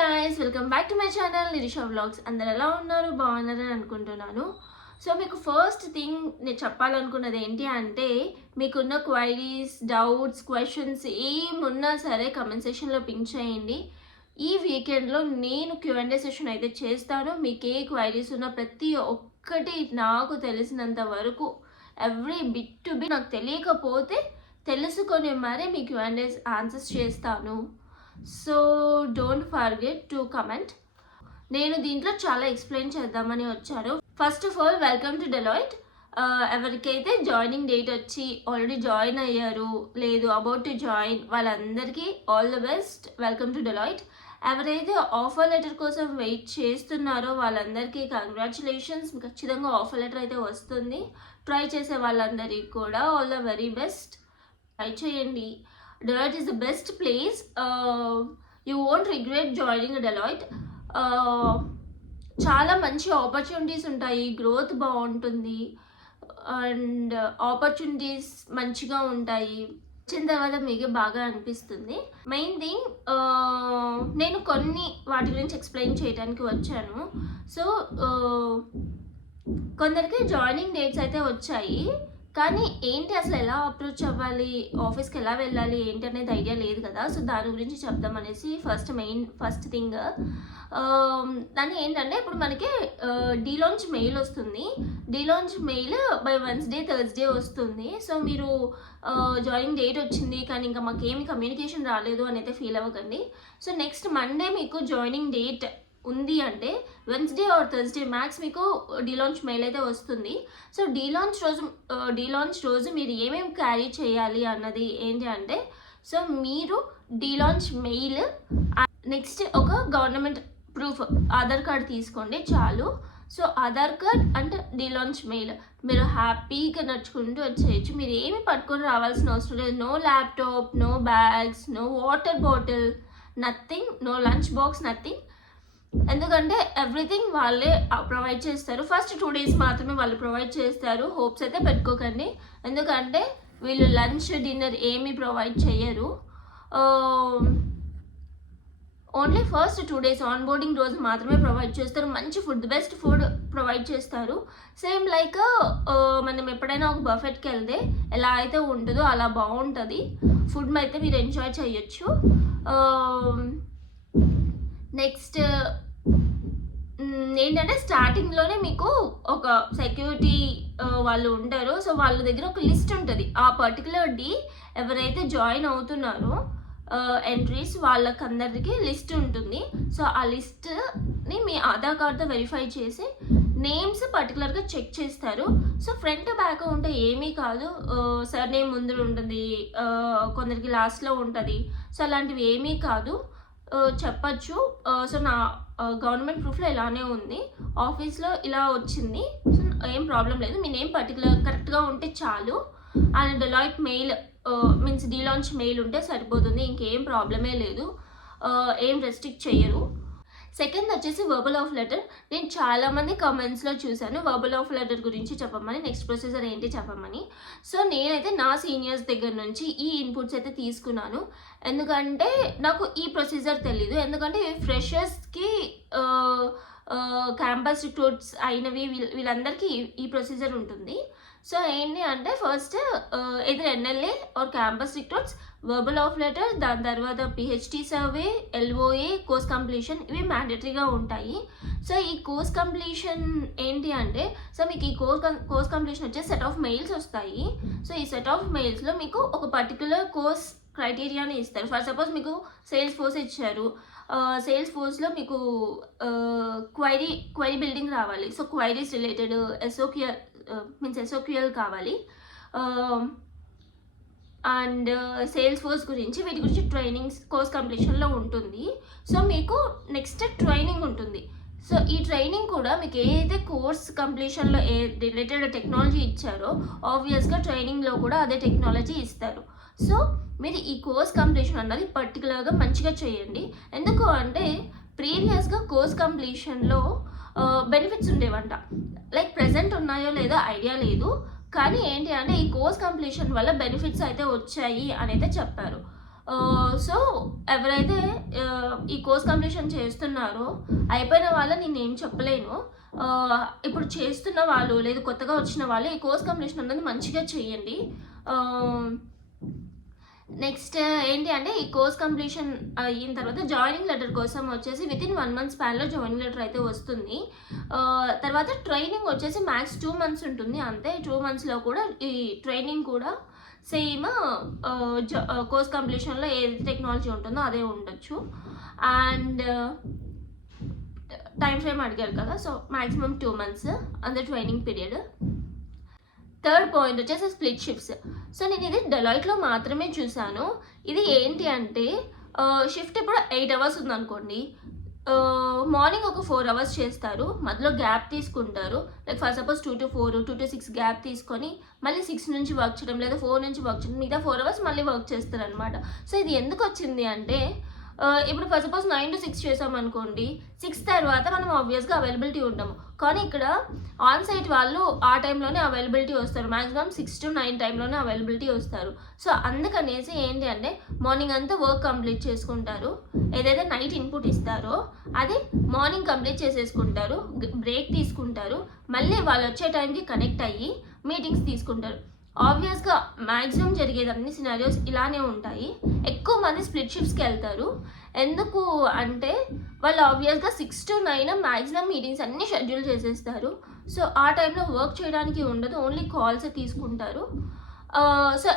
Guys, welcome back to my channel Nirisha vlogs. అందరు ఎలా ఉన్నారు? బాగున్నారని అనుకుంటున్నాను. సో మీకు ఫస్ట్ థింగ్ నేను చెప్పాలనుకున్నది ఏంటి అంటే, మీకున్న క్వైరీస్, డౌట్స్, క్వశ్చన్స్ ఏమున్నా సరే కమెంట్ సెక్షన్లో పింక్ చేయండి. ఈ వీకెండ్లో నేను Q&A సెషన్ అయితే చేస్తాను. మీకు ఏ క్వైరీస్ ఉన్నా ప్రతి ఒక్కటి నాకు తెలిసినంత వరకు ఎవ్రీ బిట్ టు బిట్ నాకు తెలియకపోతే తెలుసుకొని మరీ మీ Q&A ఆన్సర్స్ చేస్తాను. So don't forget to comment. నేను దీంట్లో చాలా ఎక్స్ప్లెయిన్ చేద్దామని వచ్చాను. First of all welcome to Deloitte. ఎవరికైతే జాయినింగ్ డేట్ వచ్చి ఆల్రెడీ జాయిన్ అయ్యారు, లేదు అబౌట్ టు జాయిన్, వాళ్ళందరికీ all the best. Welcome to Deloitte. ఎవరైతే ఆఫర్ లెటర్ కోసం వెయిట్ చేస్తున్నారో వాళ్ళందరికీ కంగ్రాచులేషన్స్. ఖచ్చితంగా ఆఫర్ లెటర్ అయితే వస్తుంది. ట్రై చేసే వాళ్ళందరికీ కూడా all the very best. Try చేయండి. Deloitte is the best place. You won't regret joining Deloitte. చాలా మంచి ఆపర్చునిటీస్ ఉంటాయి, గ్రోత్ బాగుంటుంది అండ్ ఆపర్చునిటీస్ మంచిగా ఉంటాయి. వచ్చిన తర్వాత మీకు బాగా అనిపిస్తుంది. మెయిన్ థింగ్ నేను కొన్ని వాటి గురించి ఎక్స్ప్లెయిన్ చేయడానికి వచ్చాను. సో కొందరికి జాయినింగ్ డేట్స్ అయితే వచ్చాయి, కానీ ఏంటి అసలు ఎలా అప్రోచ్ అవ్వాలి, ఆఫీస్కి ఎలా వెళ్ళాలి ఏంటి అనేది ఐడియా లేదు కదా. సో దాని గురించి చెప్దామనేసి ఫస్ట్ థింగ్ దాన్ని ఏంటంటే, ఇప్పుడు మనకి డీలాంచ్ మెయిల్ వస్తుంది. డీలాంచ్ మెయిల్ బై వెన్స్డే థర్స్డే వస్తుంది. సో మీరు జాయినింగ్ డేట్ వచ్చింది కానీ ఇంకా మాకు ఏమి కమ్యూనికేషన్ రాలేదు అని అయితే ఫీల్ అవ్వకండి. సో నెక్స్ట్ మండే మీకు జాయినింగ్ డేట్ ఉంది అంటే వెన్స్డే ఆర్ థర్స్డే మ్యాక్స్ మీకు డీలాంచ్ మెయిల్ అయితే వస్తుంది. సో డీలాంచ్ రోజు మీరు ఏమేమి క్యారీ చేయాలి అన్నది ఏంటి అంటే, సో మీరు డీలాంచ్ మెయిల్, నెక్స్ట్ ఒక గవర్నమెంట్ ప్రూఫ్ ఆధార్ కార్డ్ తీసుకోండి చాలు. సో ఆధార్ కార్డ్ అండ్ డీలాంచ్ మెయిల్ మీరు హ్యాపీగా నడుచుకుంటూ వచ్చేయచ్చు. మీరు ఏమి పట్టుకొని రావాల్సిన అవసరం లేదు. No laptop, no bags, no water bottle, nothing, no lunch box, nothing. ఎందుకంటే ఎవ్రీథింగ్ వాళ్ళే ప్రొవైడ్ చేస్తారు. ఫస్ట్ 2 days మాత్రమే వాళ్ళు ప్రొవైడ్ చేస్తారు. హోప్స్ అయితే పెట్టుకోకండి, ఎందుకంటే వీళ్ళు లంచ్ డిన్నర్ ఏమీ ప్రొవైడ్ చేయరు. Only first 2 days on boarding రోజు మాత్రమే ప్రొవైడ్ చేస్తారు. మంచి ఫుడ్, బెస్ట్ ఫుడ్ ప్రొవైడ్ చేస్తారు. సేమ్ లైక్ మనం ఎప్పుడైనా ఒక బఫెట్కి వెళ్తే ఎలా అయితే ఉంటుందో అలా బాగుంటుంది. ఫుడ్ అయితే మీరు ఎంజాయ్ చేయొచ్చు. నెక్స్ట్ ఏంటంటే, స్టార్టింగ్లోనే మీకు ఒక సెక్యూరిటీ వాళ్ళు ఉంటారు. సో వాళ్ళ దగ్గర ఒక లిస్ట్ ఉంటుంది. ఆ పర్టికులర్ డే ఎవరైతే జాయిన్ అవుతున్నారో ఎంట్రీస్ వాళ్ళకందరికీ లిస్ట్ ఉంటుంది. సో ఆ లిస్ట్ని మీ ఆధార్ కార్డ్తో వెరిఫై చేసి నేమ్స్ పర్టికులర్గా చెక్ చేస్తారు. సో ఫ్రంట్ బ్యాక్ ఉంటే ఏమీ కాదు. సర్ నేమ్ ముందు ఉంటుంది, కొందరికి లాస్ట్లో ఉంటుంది. సో అలాంటివి ఏమీ కాదు, చెప్పచ్చు. సో నా గవర్నమెంట్ ప్రూఫ్లో ఇలానే ఉంది, ఆఫీస్లో ఇలా వచ్చింది. సో ఏం ప్రాబ్లం లేదు. మీ నేమ్ పర్టికులర్ కరెక్ట్గా ఉంటే చాలు. అండ్ డెలాయిట్ మెయిల్ మీన్స్ డీలాంచ్ మెయిల్ ఉంటే సరిపోతుంది. ఇంకేం ప్రాబ్లమే లేదు, ఏం రెస్ట్రిక్ట్ చేయరు. సెకండ్ వచ్చేసి వర్బల్ ఆఫ్ లెటర్. నేను చాలామంది కమెంట్స్లో చూశాను వర్బల్ ఆఫ్ లెటర్ గురించి చెప్పమని, నెక్స్ట్ ప్రొసీజర్ ఏంటి చెప్పమని. సో నేనైతే నా సీనియర్స్ దగ్గర నుంచి ఈ ఇన్పుట్స్ అయితే తీసుకున్నాను. ఎందుకంటే నాకు ఈ ప్రొసీజర్ తెలీదు. ఎందుకంటే ఫ్రెషర్స్కి క్యాంపస్ రిక్రూట్స్ అయినవి వీళ్ళందరికీ ఈ ప్రొసీజర్ ఉంటుంది. సో ఏంటి అంటే, ఫస్ట్ ఎదురు NLA or campus recruits, verbal offer letter, దాని తర్వాత PhD survey, LOA, course completion, ఇవి మ్యాండేటరీగా ఉంటాయి. సో ఈ కోర్స్ కంప్లీషన్ ఏంటి అంటే, సో మీకు ఈ కోర్స్ కంప్లీషన్ వచ్చే సెట్ ఆఫ్ మెయిల్స్ వస్తాయి. సో ఈ సెట్ ఆఫ్ మెయిల్స్లో మీకు ఒక పర్టికులర్ కోర్స్ క్రైటీరియాని ఇస్తారు. ఫర్ సపోజ్ మీకు సేల్స్ ఫోర్స్ ఇచ్చారు. సేల్స్ ఫోర్స్లో మీకు క్వైరీ బిల్డింగ్ రావాలి. సో క్వైరీస్ రిలేటెడ్ SOQL కావాలి. అండ్ సేల్స్ ఫోర్స్ గురించి, వీటి గురించి ట్రైనింగ్స్ కోర్స్ కంప్లీషన్లో ఉంటుంది. సో మీకు నెక్స్ట్ ట్రైనింగ్ ఉంటుంది. సో ఈ ట్రైనింగ్ కూడా మీకు ఏదైతే కోర్స్ కంప్లీషన్లో రిలేటెడ్ టెక్నాలజీ ఇచ్చారో ఆబ్వియస్గా ట్రైనింగ్లో కూడా అదే టెక్నాలజీ ఇస్తారు. సో మీరు ఈ కోర్స్ కంప్లీషన్ అన్నది పర్టికులర్గా మంచిగా చేయండి. ఎందుకు అంటే, ప్రీవియస్గా కోర్స్ కంప్లీషన్లో బెనిఫిట్స్ ఉండేవంట. లైక్ ప్రెజెంట్ ఉన్నాయో లేదో ఐడియా లేదు, కానీ ఏంటి అంటే ఈ కోర్స్ కంప్లీషన్ వల్ల బెనిఫిట్స్ అయితే వచ్చాయి అని అయితే చెప్పారు. సో ఎవరైతే ఈ కోర్స్ కంప్లీషన్ చేస్తున్నారో అయిపోయిన వాళ్ళని నేనేం చెప్పలేను. ఇప్పుడు చేస్తున్న వాళ్ళు లేదు కొత్తగా వచ్చిన వాళ్ళు ఈ కోర్స్ కంప్లీషన్ అనేది మంచిగా చేయండి. నెక్స్ట్ ఏంటి అంటే ఈ కోర్స్ కంప్లీషన్ అయిన తర్వాత జాయినింగ్ లెటర్ కోసం వచ్చేసి వితిన్ 1 month స్పాన్లో జాయినింగ్ లెటర్ అయితే వస్తుంది. తర్వాత ట్రైనింగ్ వచ్చేసి మ్యాక్స్ 2 months ఉంటుంది అంతే. 2 monthsలో కూడా ఈ ట్రైనింగ్ కూడా సేమ్ కోర్స్ కంప్లీషన్లో ఏది టెక్నాలజీ ఉంటుందో అదే ఉండొచ్చు. అండ్ టైం ఫ్రేమ్ అడిగారు కదా, సో మ్యాక్సిమం 2 months అంతే ట్రైనింగ్ పీరియడ్. థర్డ్ పాయింట్ వచ్చేసి స్ప్లిట్ షిఫ్ట్స్. సో నేను ఇది డెలాయిట్లో మాత్రమే చూశాను. ఇది ఏంటి అంటే షిఫ్ట్ ఇప్పుడు 8 hours ఉందనుకోండి, మార్నింగ్ ఒక 4 hours చేస్తారు, మధ్యలో గ్యాప్ తీసుకుంటారు. Like for suppose 2 to 4, 2 to 6 gap తీసుకొని మళ్ళీ 6 నుంచి వర్క్ చేయడం లేదా 4 నుంచి వర్క్ చేయడం, మిగతా 4 hours మళ్ళీ వర్క్ చేస్తారు అనమాట. సో ఇది ఎందుకు వచ్చింది అంటే ఇప్పుడు ఫర్ సపోజ్ 9 to 6 చేసామనుకోండి, 6 తర్వాత మనం ఆబ్వియస్గా అవైలబిలిటీ ఉంటాము. కానీ ఇక్కడ ఆన్ సైట్ వాళ్ళు ఆ టైంలోనే అవైలబిలిటీ వస్తారు, మ్యాక్సిమం 6 to 9 టైంలోనే అవైలబిలిటీ వస్తారు. సో అందుకనేసి ఏంటి అంటే మార్నింగ్ అంతా వర్క్ కంప్లీట్ చేసుకుంటారు, ఏదైతే నైట్ ఇన్పుట్ ఇస్తారో అది మార్నింగ్ కంప్లీట్ చేసేసుకుంటారు, బ్రేక్ తీసుకుంటారు, మళ్ళీ వాళ్ళు వచ్చే టైంకి కనెక్ట్ అయ్యి మీటింగ్స్ తీసుకుంటారు. ఆబ్వియస్గా మ్యాక్సిమం జరిగేది అన్ని సినారియోస్ ఇలానే ఉంటాయి. ఎక్కువ మంది స్ప్లిట్ షిఫ్ట్స్కి వెళ్తారు. ఎందుకు అంటే వాళ్ళు ఆబ్వియస్గా 6 to 9 మ్యాక్సిమం మీటింగ్స్ అన్నీ షెడ్యూల్ చేసేస్తారు. సో ఆ టైంలో వర్క్ చేయడానికి ఉండదు, ఓన్లీ కాల్స్ తీసుకుంటారు. సో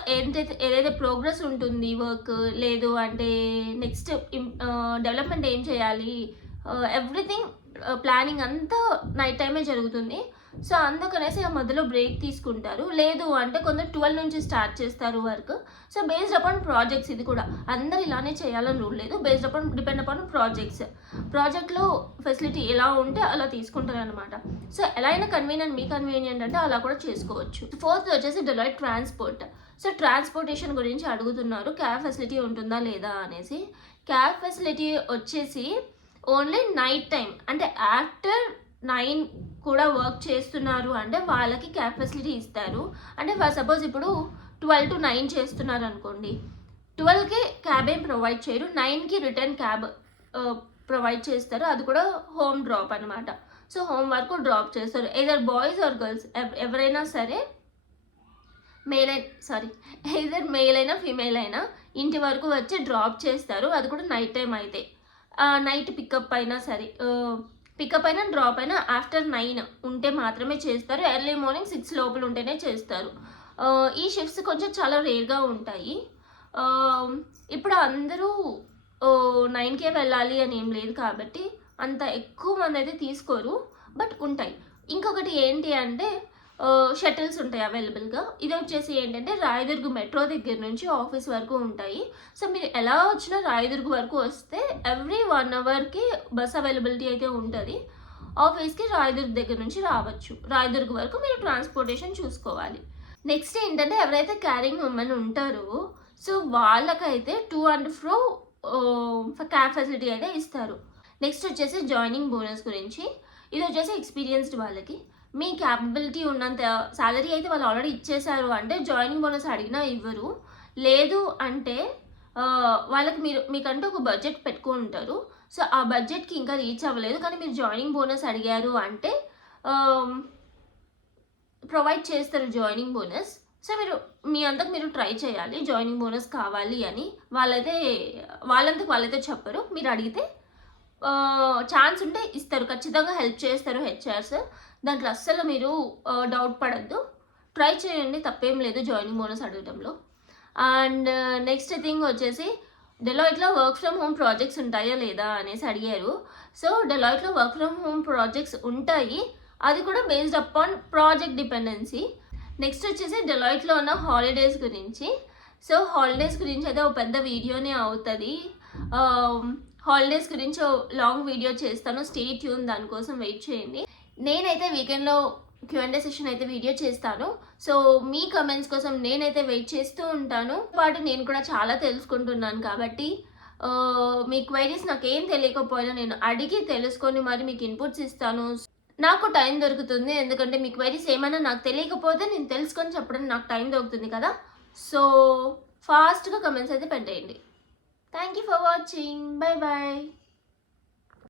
ఏదైతే ప్రోగ్రెస్ ఉంటుంది వర్క్ లేదు అంటే నెక్స్ట్ డెవలప్మెంట్ ఏం చేయాలి, ఎవ్రీథింగ్ ప్లానింగ్ అంతా నైట్ టైమే జరుగుతుంది. సో అందుకనేసి ఆ మధ్యలో బ్రేక్ తీసుకుంటారు. లేదు అంటే కొందరు 12 నుంచి స్టార్ట్ చేస్తారు work. So based upon projects, ఇది కూడా అందరు ఇలానే చేయాలని రూల్ లేదు, బేస్డ్ అపాన్ డిపెండ్ అపాన్ ప్రాజెక్ట్లో ఫెసిలిటీ ఎలా ఉంటే అలా తీసుకుంటారు అనమాట. సో ఎలా అయినా కన్వీనియంట్, మీ కన్వీనియంట్ అంటే అలా కూడా చేసుకోవచ్చు. ఫోర్త్ వచ్చేసి డెలాయిట్ ట్రాన్స్పోర్ట్. సో ట్రాన్స్పోర్టేషన్ గురించి అడుగుతున్నారు, క్యాబ్ ఫెసిలిటీ ఉంటుందా లేదా అనేసి. క్యాబ్ ఫెసిలిటీ వచ్చేసి ఓన్లీ నైట్ టైం అంటే ఆఫ్టర్ 9 కూడా వర్క్ చేస్తున్నారు అంటే వాళ్ళకి క్యాబ్ ఫెసిలిటీ ఇస్తారు. అంటే ఫర్ సపోజ్ ఇప్పుడు 12 to 9 చేస్తున్నారు అనుకోండి, 12కి క్యాబ్ ఏం ప్రొవైడ్ చేయరు, 9కి రిటర్న్ క్యాబ్ ప్రొవైడ్ చేస్తారు. అది కూడా హోమ్ డ్రాప్ అనమాట. సో హోమ్ వరకు డ్రాప్ చేస్తారు, ఎయిదర్ బాయ్స్ ఆర్ గర్ల్స్ ఎవరైనా సరే, ఎయిదర్ మెయిల్ అయినా ఫీమేల్ అయినా ఇంటి వరకు వచ్చి డ్రాప్ చేస్తారు. అది కూడా నైట్ టైం అయితే. నైట్ పికప్ అయినా సరే, పికప్ అయినా డ్రాప్ అయినా ఆఫ్టర్ 9 ఉంటే మాత్రమే చేస్తారు. ఎర్లీ మార్నింగ్ 6 లోపల ఉంటేనే చేస్తారు. ఈ షిఫ్ట్స్ కొంచెం చాలా రేర్గా ఉంటాయి. ఇప్పుడు అందరూ 9కే వెళ్ళాలి అని ఏం లేదు కాబట్టి అంత ఎక్కువ మంది అయితే తీసుకోరు, బట్ ఉంటాయి. ఇంకొకటి ఏంటి అంటే షటిల్స్ ఉంటాయి అవైలబుల్గా. ఇది వచ్చేసి ఏంటంటే రాయదుర్గ్ మెట్రో దగ్గర నుంచి ఆఫీస్ వరకు ఉంటాయి. సో మీరు ఎలా వచ్చినా రాయదుర్గ్ వరకు వస్తే ఎవ్రీ 1 hourకి బస్ అవైలబిలిటీ అయితే ఉంటుంది. ఆఫీస్కి రాయదుర్గ్ దగ్గర నుంచి రావచ్చు, రాయదుర్గ్ వరకు మీరు ట్రాన్స్పోర్టేషన్ చూసుకోవాలి. నెక్స్ట్ ఏంటంటే ఎవరైతే క్యారింగ్ ఉమెన్ ఉంటారో సో వాళ్ళకైతే to and fro cab facility అయితే ఇస్తారు. నెక్స్ట్ వచ్చేసి జాయినింగ్ బోనస్ గురించి. ఇది వచ్చేసి ఎక్స్పీరియన్స్డ్ వాళ్ళకి, మీ క్యాపబిలిటీ ఉన్నంత శాలరీ అయితే వాళ్ళు ఆల్రెడీ ఇచ్చేసారు అంటే జాయినింగ్ బోనస్ అడిగినా ఇవ్వరు. లేదు అంటే వాళ్ళకి మీకంటూ ఒక బడ్జెట్ పెట్టుకొని ఉంటారు. సో ఆ బడ్జెట్కి ఇంకా రీచ్ అవ్వలేదు కానీ మీరు జాయినింగ్ బోనస్ అడిగారు అంటే ప్రొవైడ్ చేస్తారు జాయినింగ్ బోనస్. సో మీరు మీ అంతకు మీరు ట్రై చేయాలి జాయినింగ్ బోనస్ కావాలి అని. వాళ్ళంతకు వాళ్ళైతే చెప్పరు, మీరు అడిగితే ఛాన్స్ ఉంటే ఇస్తారు, ఖచ్చితంగా హెల్ప్ చేస్తారు హెచ్ఆర్స్. దాంట్లో అస్సలు మీరు డౌట్ పడద్దు, ట్రై చేయండి, తప్పేం లేదు జాయినింగ్ బోనస్ అడగడంలో. అండ్ నెక్స్ట్ థింగ్ వచ్చేసి డెలాయిట్లో వర్క్ ఫ్రమ్ హోమ్ ప్రాజెక్ట్స్ ఉంటాయా లేదా అనేసి అడిగారు. సో డెలాయిట్లో వర్క్ ఫ్రమ్ హోమ్ ప్రాజెక్ట్స్ ఉంటాయి, అది కూడా based upon project dependency. Next వచ్చేసి డెలాయిట్లో ఉన్న హాలిడేస్ గురించి. సో హాలిడేస్ గురించి అయితే ఒక పెద్ద వీడియోనే అవుతుంది. హాలిడేస్ గురించి లాంగ్ వీడియో చేస్తాను, స్టే ట్యూన్, దానికోసం వెయిట్ చేయండి. నేనైతే వీకెండ్లో Q&A సెషన్ అయితే వీడియో చేస్తాను. సో మీ కమెంట్స్ కోసం నేనైతే వెయిట్ చేస్తూ ఉంటాను. పాటు నేను కూడా చాలా తెలుసుకుంటున్నాను కాబట్టి మీ క్వైరీస్ నాకేం తెలియకపోయినా నేను అడిగి తెలుసుకొని మరి మీకు ఇన్పుట్స్ ఇస్తాను. నాకు టైం దొరుకుతుంది, ఎందుకంటే మీ క్వైరీస్ ఏమైనా నాకు తెలియకపోతే నేను తెలుసుకొని చెప్పడం నాకు టైం దొరుకుతుంది కదా. సో ఫాస్ట్గా కమెంట్స్ అయితే పెట్టేయండి. Thank you for watching. Bye bye.